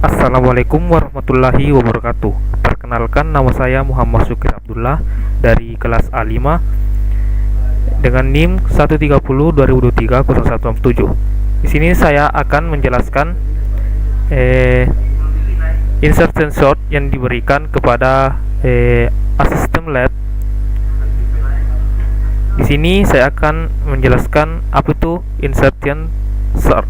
Assalamualaikum warahmatullahi wabarakatuh. Perkenalkan, nama saya Muhammad Syukri Abdullah dari kelas A5 dengan NIM 130 2023 0167. Di sini saya akan menjelaskan insertion short yang diberikan kepada asisten lab. Di sini saya akan menjelaskan apa itu insertion short.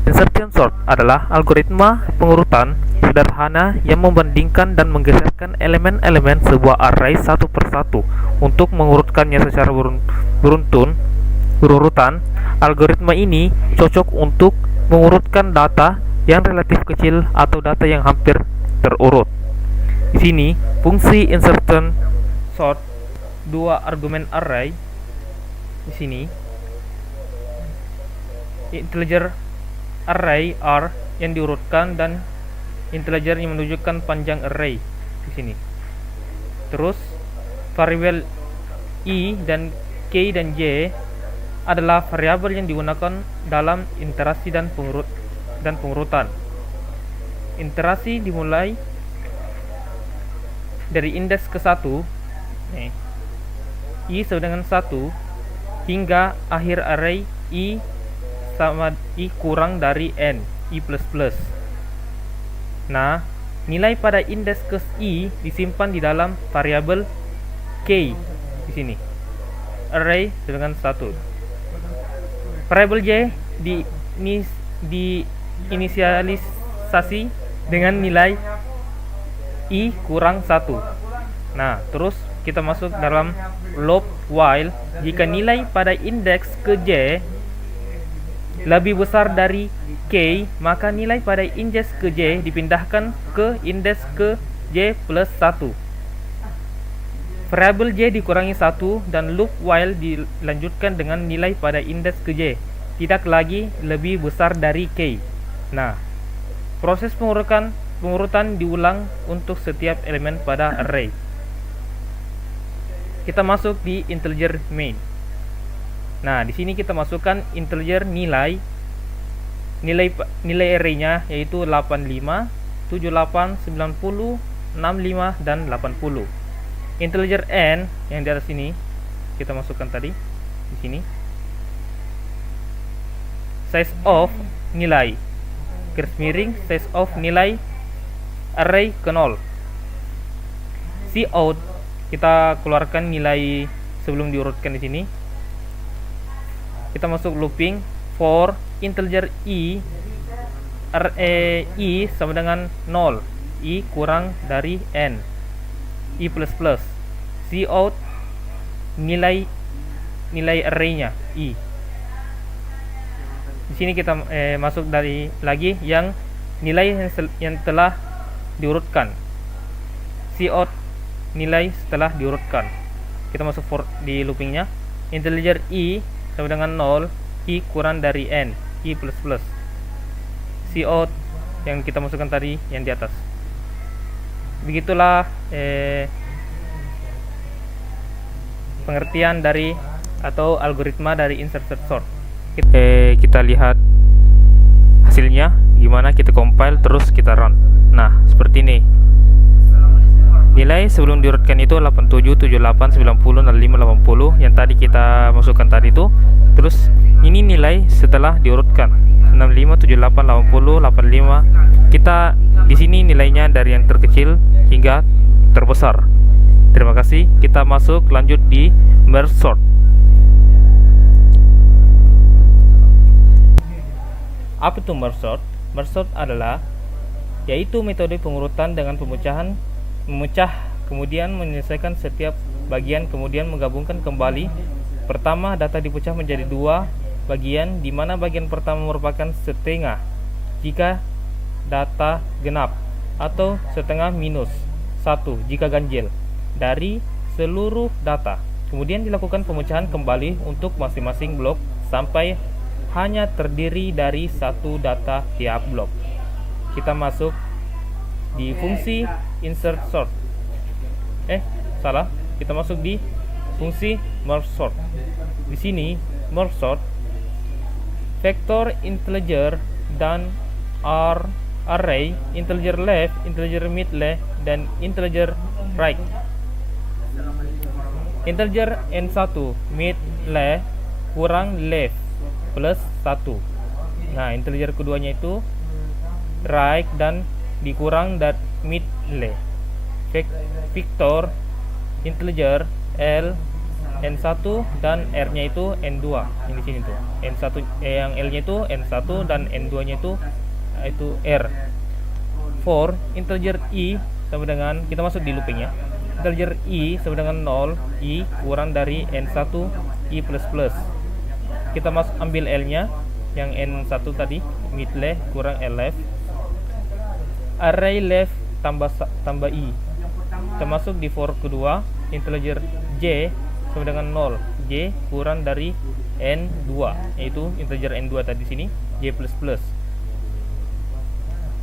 Insertion sort adalah algoritma pengurutan sederhana yang membandingkan dan menggeserkan elemen-elemen sebuah array satu persatu untuk mengurutkannya secara berurutan. Algoritma ini cocok untuk mengurutkan data yang relatif kecil atau data yang hampir terurut. Di sini, fungsi insertion sort dua argumen array. Di sini, integer array R yang diurutkan dan integer yang menunjukkan panjang array di sini. Terus variabel I dan K dan J adalah variabel yang digunakan dalam iterasi dan pengurutan. Iterasi dimulai dari indeks ke-1 I sama dengan 1 hingga akhir array I sama I kurang dari N I++. Nah, nilai pada indeks ke I disimpan di dalam variabel K di sini. Array dengan 1. Variabel J diinisialisasi dengan nilai I kurang 1. Nah, terus kita masuk dalam loop while. Jika nilai pada indeks ke J lebih besar dari K, maka nilai pada indeks ke J dipindahkan ke indeks ke J plus 1. Variabel J dikurangi 1 dan loop while dilanjutkan dengan nilai pada indeks ke J tidak lagi lebih besar dari K. Nah, proses pengurutan diulang untuk setiap elemen pada array. Kita masuk di integer main. Nah, di sini kita masukkan integer nilai array-nya yaitu 85, 78, 90, 65 dan 80. Integer n yang di atas sini kita masukkan tadi di sini. Size of nilai garis miring size of nilai array ke 0. Cout kita keluarkan nilai sebelum diurutkan di sini. Kita masuk looping for integer I sama dengan 0 I kurang dari N I++. Cout nilai array-nya I. Di sini kita masuk dari lagi yang nilai yang telah diurutkan. Cout nilai setelah diurutkan. Kita masuk for di loopingnya. Integer I sama dengan 0 I kurang dari N I++. Cout yang kita masukkan tadi yang di atas. Begitulah pengertian dari atau algoritma dari insertion sort. Kita lihat hasilnya gimana. Kita compile terus kita run. Nah, seperti ini. Nilai sebelum diurutkan itu 87, 78, 90, 65, 80 yang tadi kita masukkan tadi itu. Terus ini nilai setelah diurutkan 65, 78, 80, 85. Kita di sini nilainya dari yang terkecil hingga terbesar. Terima kasih. Kita masuk lanjut di merge sort. Apa itu merge sort? Merge sort adalah yaitu metode pengurutan dengan memecah kemudian menyelesaikan setiap bagian kemudian menggabungkan kembali. Pertama, data dipecah menjadi dua bagian di mana bagian pertama merupakan setengah jika data genap atau setengah minus 1 jika ganjil dari seluruh data. Kemudian dilakukan pemecahan kembali untuk masing-masing blok sampai hanya terdiri dari satu data tiap blok. Kita masuk di fungsi insert sort. Kita masuk di fungsi merge sort. Di sini merge sort vektor integer dan R array, integer left, integer mid left, dan integer right. Integer n1 mid left kurang left plus 1. Nah, integer keduanya itu right dan dikurang dari mid left. Vektor integer L n1 dan r-nya itu n2. Yang di sini tuh. N1 yang L-nya itu n1 dan n2-nya itu r. For integer i sama dengan, kita masuk di looping ya. Integer i sama dengan 0, i kurang dari n1 i plus plus. Kita masuk ambil L-nya yang n1 tadi, mid left kurang L left. Array left tambah i. Kita masuk di for kedua, integer j sama dengan 0, j kurang dari n2, yaitu integer n2 tadi sini, j plus plus.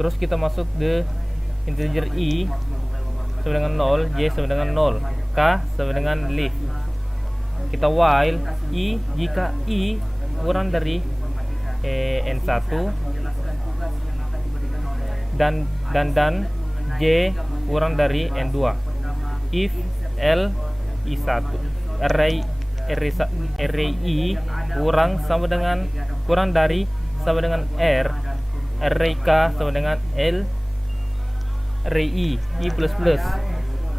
Terus kita masuk ke integer i sama dengan 0, j sama dengan 0, k sama dengan left. Kita while i, jika i kurang dari n1 dan j kurang dari n2. If L i1 array i kurang dari sama dengan r, array k sama dengan L array i plus plus.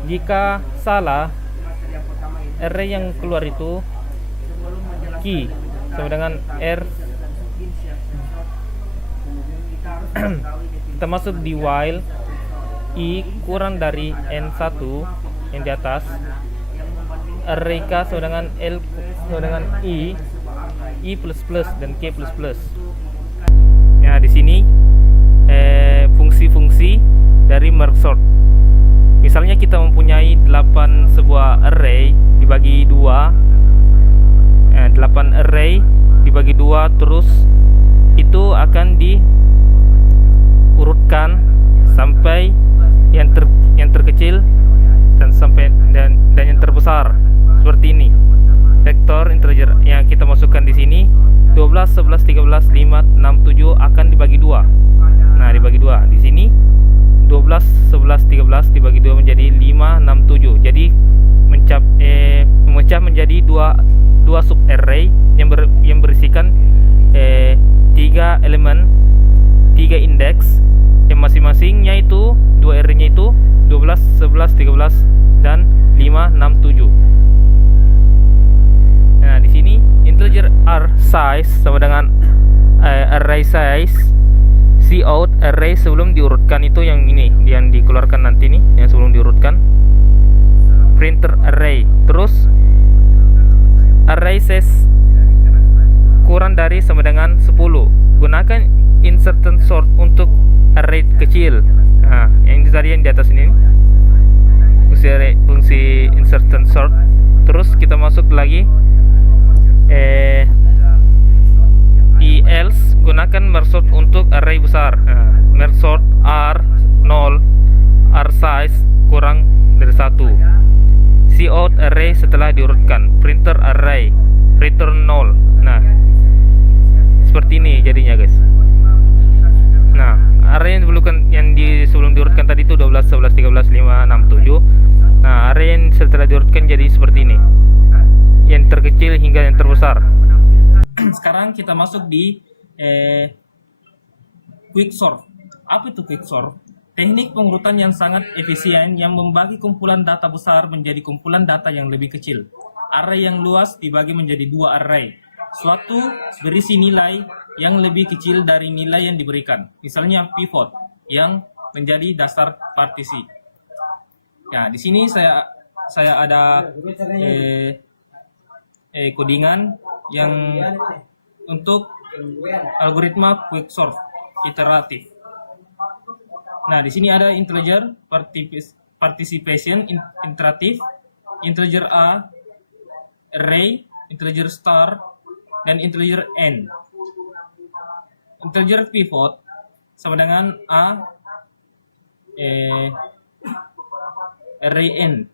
Jika salah, array yang keluar itu key sama dengan r. Kita masuk di while i kurang dari n1 yang di atas, array k sama dengan L sama dengan i plus plus dan k plus plus. Nah, di sini fungsi-fungsi dari merge sort. Misalnya kita mempunyai 8 sebuah array dibagi 2, 8 array dibagi 2, terus itu akan diurutkan sampai yang terkecil dan yang terbesar seperti ini. Vektor integer yang kita masukkan di sini 12, 11, 13, 5, 6, 7 akan dibagi 2. Nah, dibagi 2. Di sini 12, 11, 13 dibagi 2 menjadi 5, 6, 7. Jadi memecah menjadi dua sub array yang berisikan 3 elemen, 3 indeks yang masing-masingnya itu 2 array-nya itu 12, 11, 13 dan 5, 6, 7. Nah, di sini integer r size sama dengan array size. Cout array sebelum diurutkan itu yang ini, yang dikeluarkan nanti nih, yang sebelum diurutkan. Printer array. Terus array size kurang dari sama dengan 10. Gunakan insertion sort untuk array kecil. Nah, yang tadi yang di atas ini fungsi insertion sort. Terus kita masuk lagi else gunakan merge sort untuk array besar. Merge sort r0, r size kurang dari 1. Cout array setelah diurutkan. Printer array return 0. Nah, seperti ini jadinya, guys. Nah, array yang sebelum diurutkan tadi itu 12, 11, 13, 5, 6, 7. Nah, array yang setelah diurutkan jadi seperti ini, yang terkecil hingga yang terbesar. Sekarang kita masuk di quicksort. Apa itu quicksort? Teknik pengurutan yang sangat efisien yang membagi kumpulan data besar menjadi kumpulan data yang lebih kecil. Array yang luas dibagi menjadi 2 array. Suatu berisi nilai yang lebih kecil dari nilai yang diberikan. Misalnya pivot yang menjadi dasar partisi. Nah, di sini saya ada codingan yang untuk algoritma quicksort iteratif. Nah, di sini ada integer participation iteratif, integer a, array, integer star, dan integer n. Integer pivot sama dengan a, array n.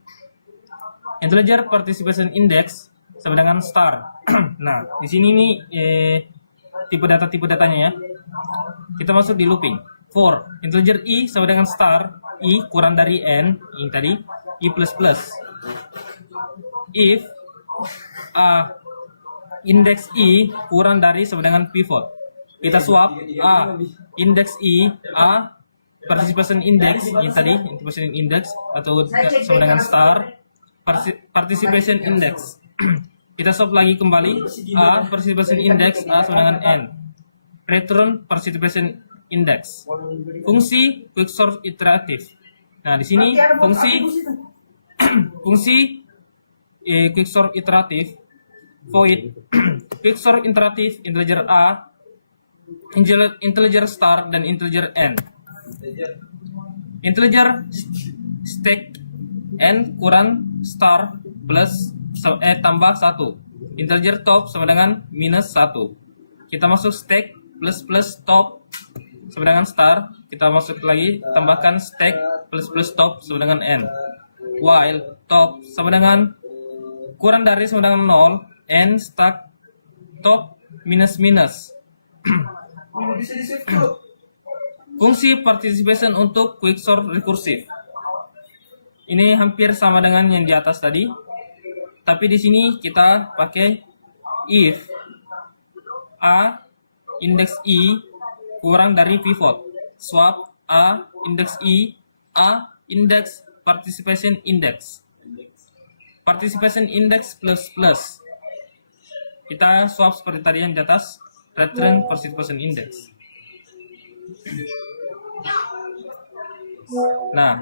Integer participation index sama dengan star. Nah, di sini nih tipe datanya ya. Kita masuk di looping. For integer i sama dengan star, i kurang dari n, ini tadi, i plus plus. If indeks i kurang dari sama dengan pivot. Kita swap indeks i, participation index, ini tadi, participation index, atau sama dengan star, participation index. Kita swap lagi kembali, participation index, sama dengan n. Return participation index. Fungsi quicksort iteratif. Nah, di sini fungsi quicksort iteratif, void quicksort iteratif integer a, integer star, dan integer n. Integer stack n kurang star plus tambah 1. Integer top sama dengan minus 1. Kita masuk stack plus top sama dengan star. Kita masuk lagi, tambahkan stack plus top sama dengan n. While top sama dengan kurang dari sama dengan 0, n stack top minus minus. Fungsi participation untuk quicksort recursive. Ini hampir sama dengan yang di atas tadi, tapi di sini kita pakai if a indeks i kurang dari pivot, swap a indeks i, a indeks participation index. Participation index plus plus. Kita swap seperti tadi yang di atas, return participation index. Nah,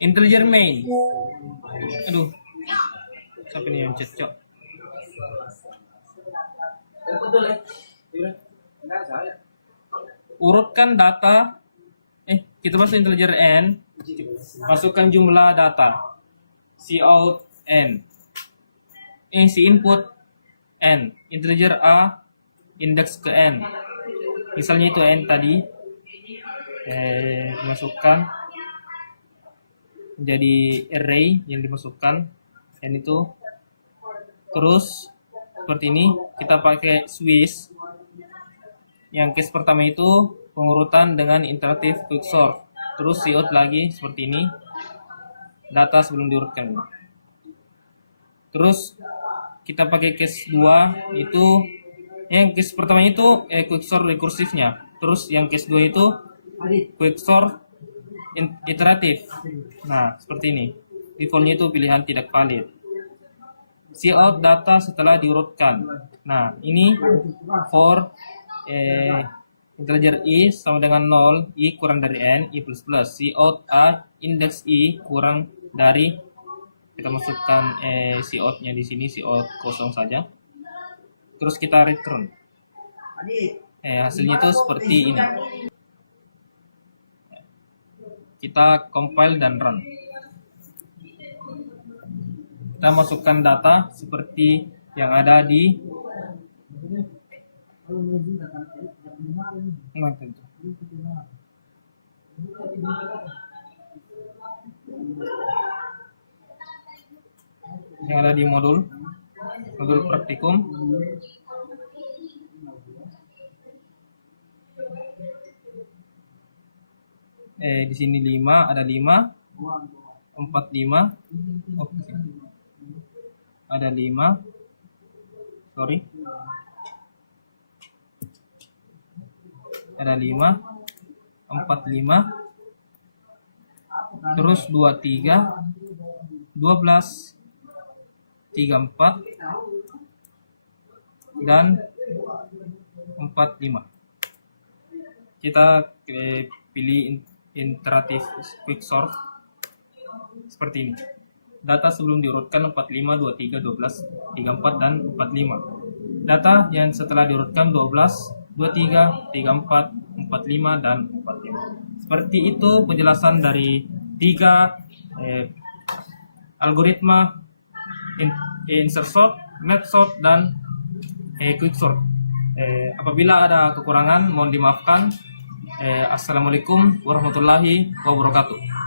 integer main. Aduh, siapa nih yang cecok? Urutkan data. Kita masuk integer n, masukkan jumlah data. Cout n. Si input n, integer a, indeks ke n. Misalnya itu n tadi. Masukkan jadi array yang dimasukkan n itu. Terus seperti ini kita pakai Swiss. Yang case pertama itu pengurutan dengan iteratif quicksort. Terus cout lagi seperti ini, data sebelum diurutkan. Terus kita pakai case 2 itu, yang case pertama itu quicksort rekursifnya. Terus yang case 2 itu quicksort iteratif. Nah, seperti ini. Defaultnya itu pilihan tidak valid. Cout data setelah diurutkan. Nah, ini for integer i sama dengan 0, i kurang dari n, i plus plus. Cout a indeks i kurang dari, kita masukkan cout-nya di sini, cout kosong saja. Terus kita return. Hasilnya itu seperti ini. Kita compile dan run. Kita masukkan data seperti yang ada di modul praktikum. Di sini 5, ada 5, 45. Oke. Ada 5. Sorry. Ada 5, 45. Terus 23, 12, 34 dan 45. Kita pilih iteratif quicksort seperti ini. Data sebelum diurutkan 45, 23, 12, 34 dan 45. Data yang setelah diurutkan 12, 23, 34, 45 dan 45. Seperti itu penjelasan dari 3 algoritma insert sort, map sort, dan quicksort. Apabila ada kekurangan mohon dimaafkan. Assalamualaikum warahmatullahi wabarakatuh.